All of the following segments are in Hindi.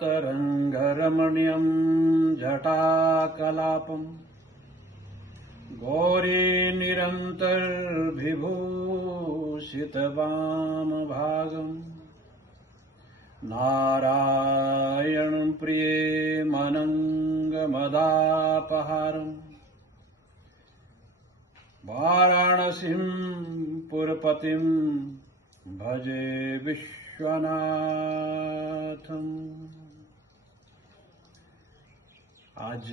तरङ्गरमणीयं जटाकलापम् गौरी निरन्तर्विभूषितवामभागम् नारायणं प्रियमनङ्गमदापहारम् वाराणसीं पुरपतिं भजे विश्वनाथम्। आज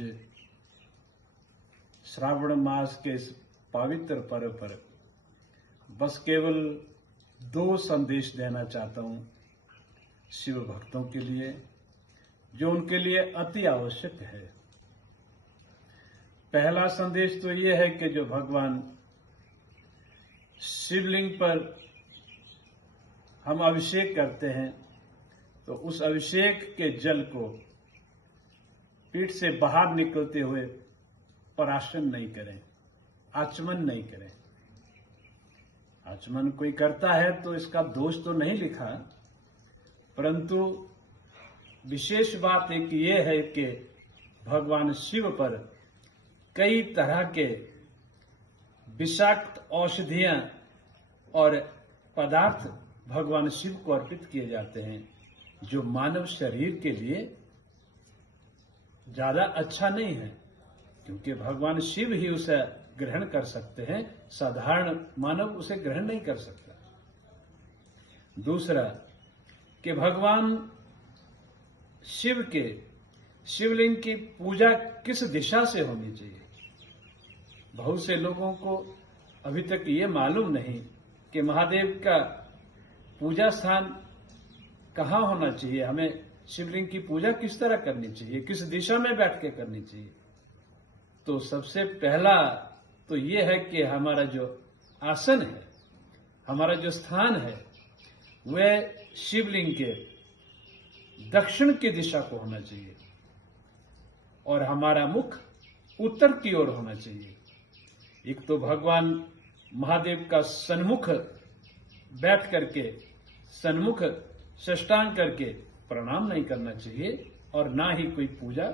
श्रावण मास के इस पवित्र पर्व पर बस केवल 2 संदेश देना चाहता हूं शिव भक्तों के लिए, जो उनके लिए अति आवश्यक है। पहला संदेश तो यह है कि जो भगवान शिवलिंग पर हम अभिषेक करते हैं तो उस अभिषेक के जल को पीठ से बाहर निकलते हुए पराशन नहीं करें, आचमन नहीं करें। आचमन कोई करता है तो इसका दोष तो नहीं लिखा, परंतु विशेष बात एक ये है कि भगवान शिव पर कई तरह के विषाक्त औषधियां और पदार्थ भगवान शिव को अर्पित किए जाते हैं, जो मानव शरीर के लिए ज्यादा अच्छा नहीं है, क्योंकि भगवान शिव ही उसे ग्रहण कर सकते हैं, साधारण मानव उसे ग्रहण नहीं कर सकता। दूसरा कि भगवान शिव के शिवलिंग की पूजा किस दिशा से होनी चाहिए। बहुत से लोगों को अभी तक ये मालूम नहीं कि महादेव का पूजा स्थान कहाँ होना चाहिए, हमें शिवलिंग की पूजा किस तरह करनी चाहिए, किस दिशा में बैठ के करनी चाहिए। तो सबसे पहला तो ये है कि हमारा जो आसन है, हमारा जो स्थान है, वह शिवलिंग के दक्षिण की दिशा को होना चाहिए और हमारा मुख उत्तर की ओर होना चाहिए। एक तो भगवान महादेव का सन्मुख बैठ करके, सन्मुख साष्टांग करके प्रणाम नहीं करना चाहिए और ना ही कोई पूजा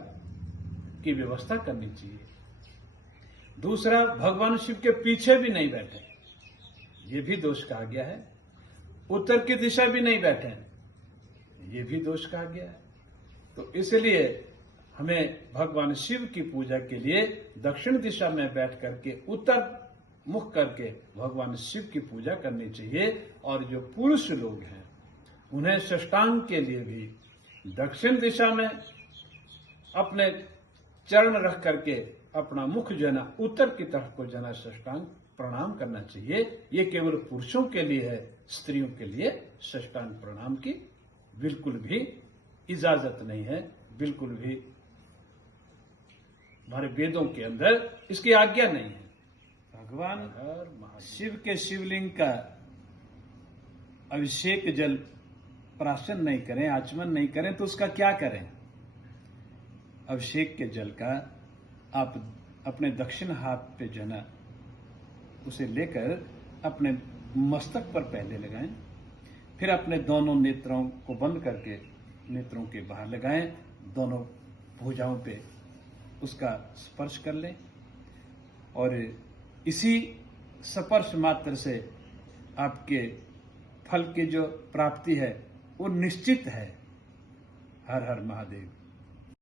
की व्यवस्था करनी चाहिए। दूसरा, भगवान शिव के पीछे भी नहीं बैठे, ये भी दोष कहा गया है। उत्तर की दिशा भी नहीं बैठे, ये भी दोष कहा गया है। तो इसलिए हमें भगवान शिव की पूजा के लिए दक्षिण दिशा में बैठ करके, उत्तर मुख करके भगवान शिव की पूजा करनी चाहिए। और जो पुरुष लोग हैं उन्हें साष्टांग के लिए भी दक्षिण दिशा में अपने चरण रख करके अपना मुख जना उत्तर की तरफ को जना साष्टांग प्रणाम करना चाहिए। ये केवल पुरुषों के लिए है, स्त्रियों के लिए साष्टांग प्रणाम की बिल्कुल भी इजाजत नहीं है, बिल्कुल भी हमारे वेदों के अंदर इसकी आज्ञा नहीं है। भगवान शिव के शिवलिंग का अभिषेक जल प्राशन नहीं करें, आचमन नहीं करें तो उसका क्या करें। अभिषेक के जल का आप अपने दक्षिण हाथ पे जो है ना, उसे लेकर अपने मस्तक पर पहले लगाएं, फिर अपने दोनों नेत्रों को बंद करके नेत्रों के बाहर लगाएं, दोनों भुजाओं पे उसका स्पर्श कर लें और इसी स्पर्श मात्र से आपके फल की जो प्राप्ति है वो निश्चित है। हर हर महादेव।